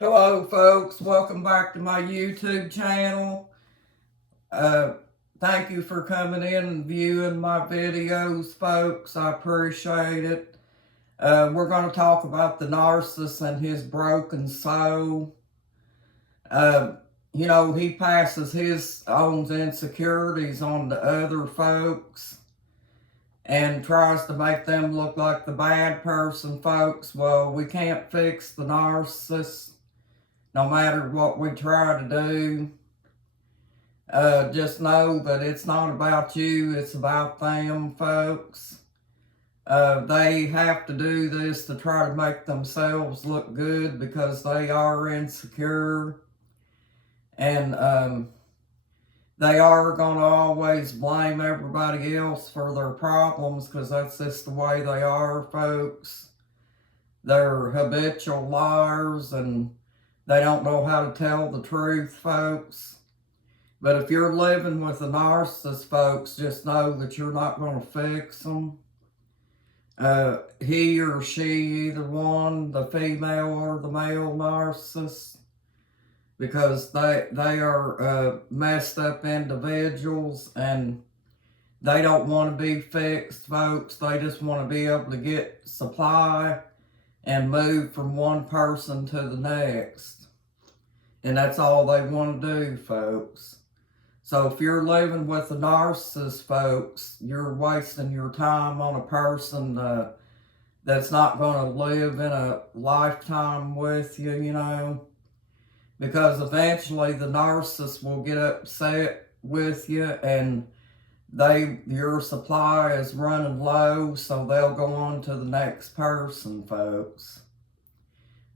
Hello folks, welcome back to my YouTube channel. Uh, Thank you for coming in and viewing my videos, folks. I appreciate it. We're going to talk about the narcissist and his broken soul. Uh, he passes his own insecurities on to other folks and tries to make them look like the bad person, folks. Well, we can't fix the narcissist no matter what we try to do. Just know that it's not about you, it's about them, folks. They have to do this to try to make themselves look good because they are insecure. And they are going to always blame everybody else for their problems because that's just the way they are, folks. They're habitual liars and they don't know how to tell the truth, folks. But if you're living with a narcissist, folks, just know that you're not going to fix them. He or she, either one, the female or the male narcissist, because they are messed up individuals and they don't want to be fixed, folks. They just want to be able to get supply and move from one person to the next. And that's all they want to do, folks. So if you're living with a narcissist, folks, you're wasting your time on a person that's not going to live in a lifetime with you, because eventually the narcissist will get upset with you and your supply is running low, so they'll go on to the next person, folks.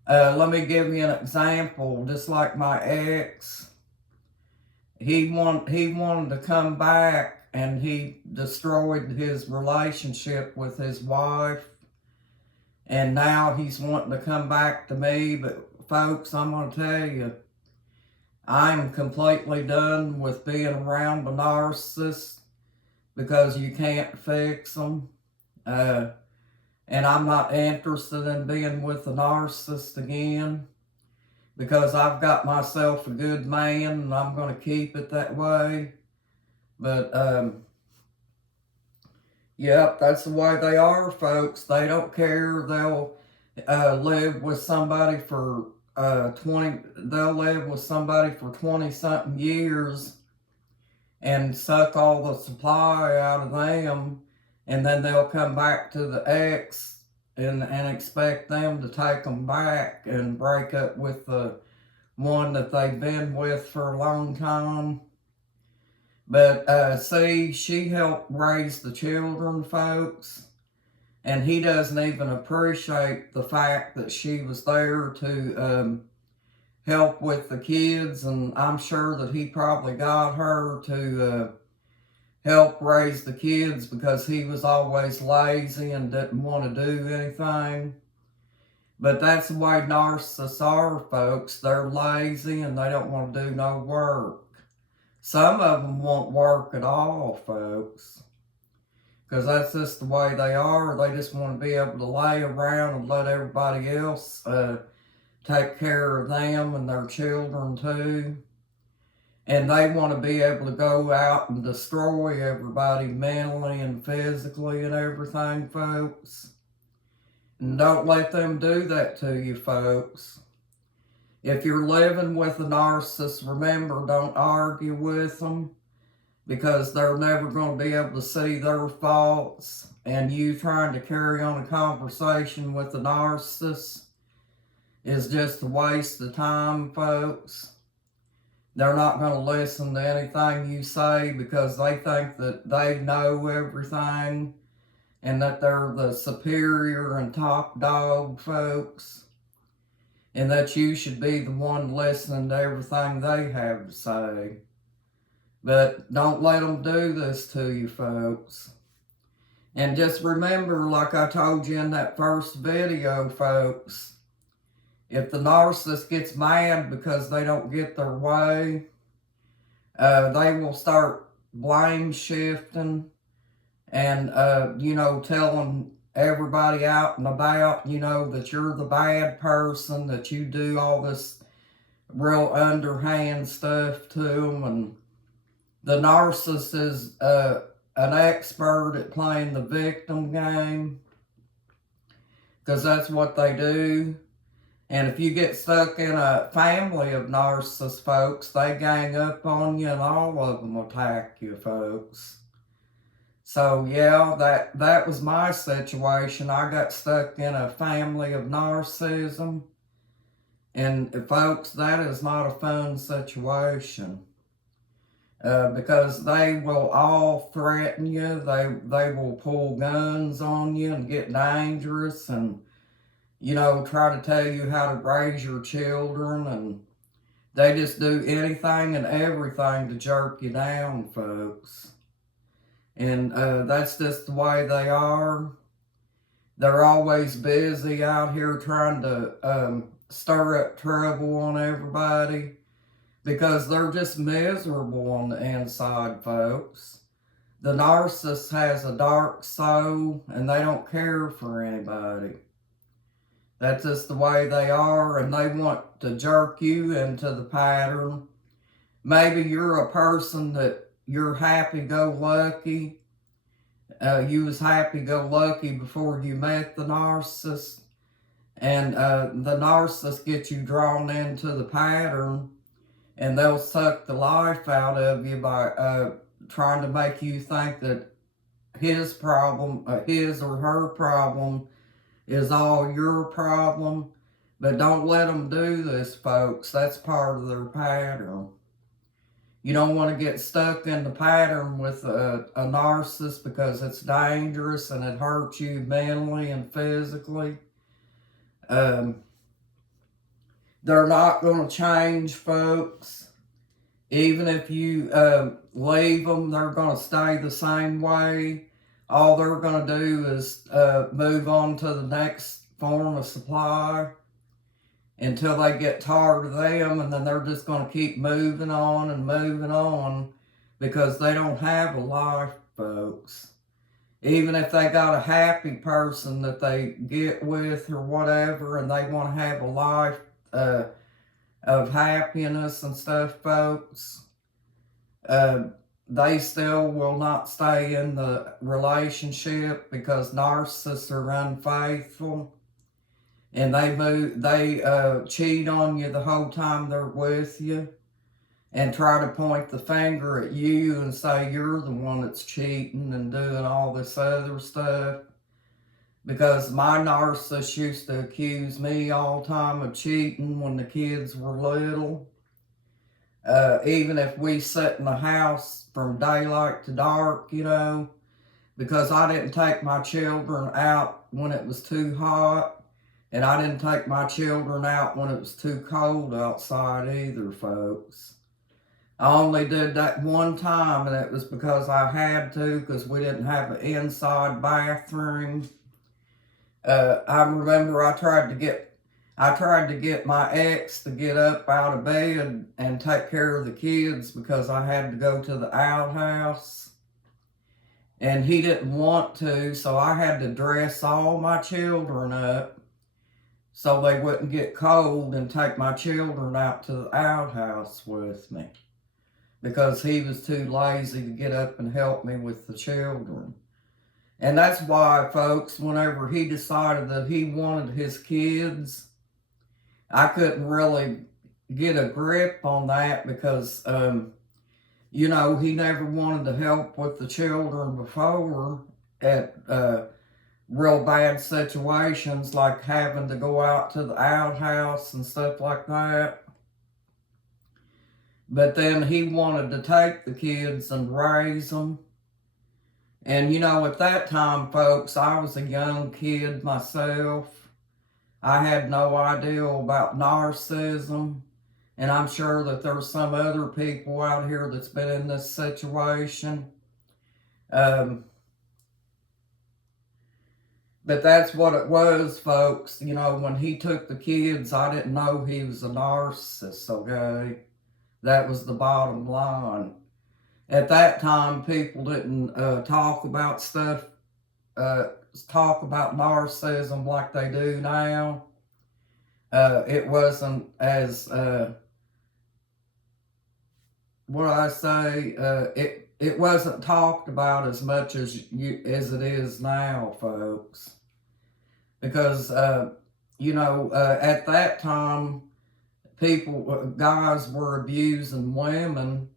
Let me give you an example. Just like my ex, he wanted to come back and he destroyed his relationship with his wife, and now he's wanting to come back to me. But folks, I'm going to tell you, I'm completely done with being around a narcissist because you can't fix them. And I'm not interested in being with a narcissist again, because I've got myself a good man and I'm going to keep it that way. But, yep, that's the way they are, folks. They don't care. They'll live with somebody for 20 something years and suck all the supply out of them, and then they'll come back to the ex and expect them to take them back and break up with the one that they've been with for a long time. But see, she helped raise the children, folks, and he doesn't even appreciate the fact that she was there to help with the kids, and I'm sure that he probably got her to help raise the kids because he was always lazy and didn't want to do anything. But that's the way narcissists are, folks. They're lazy and they don't want to do no work. Some of them won't work at all, folks, because that's just the way they are. They just want to be able to lay around and let everybody else take care of them and their children too. And they want to be able to go out and destroy everybody mentally and physically and everything, folks. And don't let them do that to you, folks. If you're living with a narcissist, remember, don't argue with them, because they're never going to be able to see their faults. And you trying to carry on a conversation with a narcissist is just a waste of time, folks. They're not going to listen to anything you say because they think that they know everything and that they're the superior and top dog, folks, and that you should be the one listening to everything they have to say. But don't let them do this to you, folks. And just remember, like I told you in that first video, folks, if the narcissist gets mad because they don't get their way, they will start blame shifting and, telling everybody out and about, you know, that you're the bad person, that you do all this real underhand stuff to them. And the narcissist is an expert at playing the victim game, because that's what they do. And if you get stuck in a family of narcissist folks, they gang up on you and all of them attack you, folks. So yeah, that was my situation. I got stuck in a family of narcissism. And folks, that is not a fun situation. Because they will all threaten you. They will pull guns on you and get dangerous and, you know, try to tell you how to raise your children, and they just do anything and everything to jerk you down, folks. And that's just the way they are. They're always busy out here trying to stir up trouble on everybody, because they're just miserable on the inside, folks. The narcissist has a dark soul, and they don't care for anybody. That's just the way they are, and they want to jerk you into the pattern. Maybe you're a person that you're happy-go-lucky. You was happy-go-lucky before you met the narcissist, and the narcissist gets you drawn into the pattern, and they'll suck the life out of you by trying to make you think that his problem, his or her problem, is all your problem. But don't let them do this, folks. That's part of their pattern. You don't want to get stuck in the pattern with a narcissist, because it's dangerous and it hurts you mentally and physically. They're not going to change, folks. Even if you leave them, they're going to stay the same way. All they're going to do is move on to the next form of supply until they get tired of them, and then they're just going to keep moving on and moving on, because they don't have a life, folks. Even if they got a happy person that they get with or whatever, and they want to have a life of happiness and stuff, folks, they still will not stay in the relationship, because narcissists are unfaithful, and they cheat on you the whole time they're with you, and try to point the finger at you and say you're the one that's cheating and doing all this other stuff. Because my narcissist used to accuse me all the time of cheating when the kids were little. Even if we sat in the house from daylight to dark, you know, because I didn't take my children out when it was too hot, and I didn't take my children out when it was too cold outside either, folks. I only did that one time, and it was because I had to, because we didn't have an inside bathroom. I remember I tried to get my ex to get up out of bed and take care of the kids, because I had to go to the outhouse. And he didn't want to, so I had to dress all my children up so they wouldn't get cold, and take my children out to the outhouse with me, because he was too lazy to get up and help me with the children. And that's why, folks, whenever he decided that he wanted his kids, I couldn't really get a grip on that, because, you know, he never wanted to help with the children before at real bad situations, like having to go out to the outhouse and stuff like that. But then he wanted to take the kids and raise them. And, you know, at that time, folks, I was a young kid myself. I had no idea about narcissism. And I'm sure that there's some other people out here that's been in this situation. But that's what it was, folks. You know, when he took the kids, I didn't know he was a narcissist, okay? That was the bottom line. At that time, people didn't talk about stuff talk about narcissism like they do now, it wasn't as, what do I say, it wasn't talked about as much as it is now, folks. Because, at that time, guys were abusing women,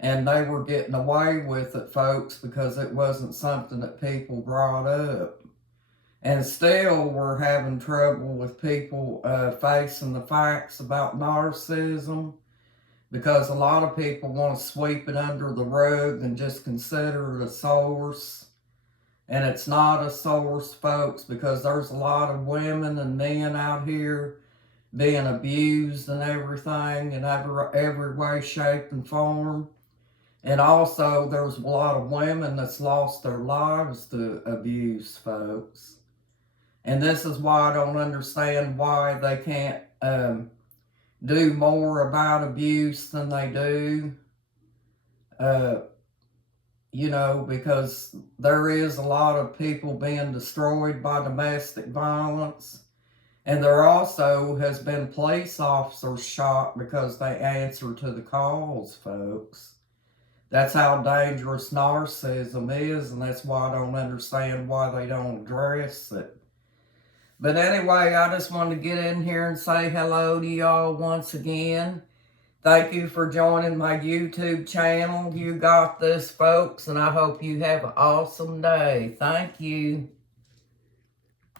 and they were getting away with it, folks, because it wasn't something that people brought up. And still, we're having trouble with people facing the facts about narcissism, because a lot of people want to sweep it under the rug and just consider it a source. And it's not a source, folks, because there's a lot of women and men out here being abused and everything in every way, shape, and form. And also, there's a lot of women that's lost their lives to abuse, folks. And this is why I don't understand why they can't do more about abuse than they do. Because there is a lot of people being destroyed by domestic violence. And there also has been police officers shot because they answer to the calls, folks. That's how dangerous narcissism is, and that's why I don't understand why they don't address it. But anyway, I just wanted to get in here and say hello to y'all once again. Thank you for joining my YouTube channel. You got this, folks, and I hope you have an awesome day. Thank you.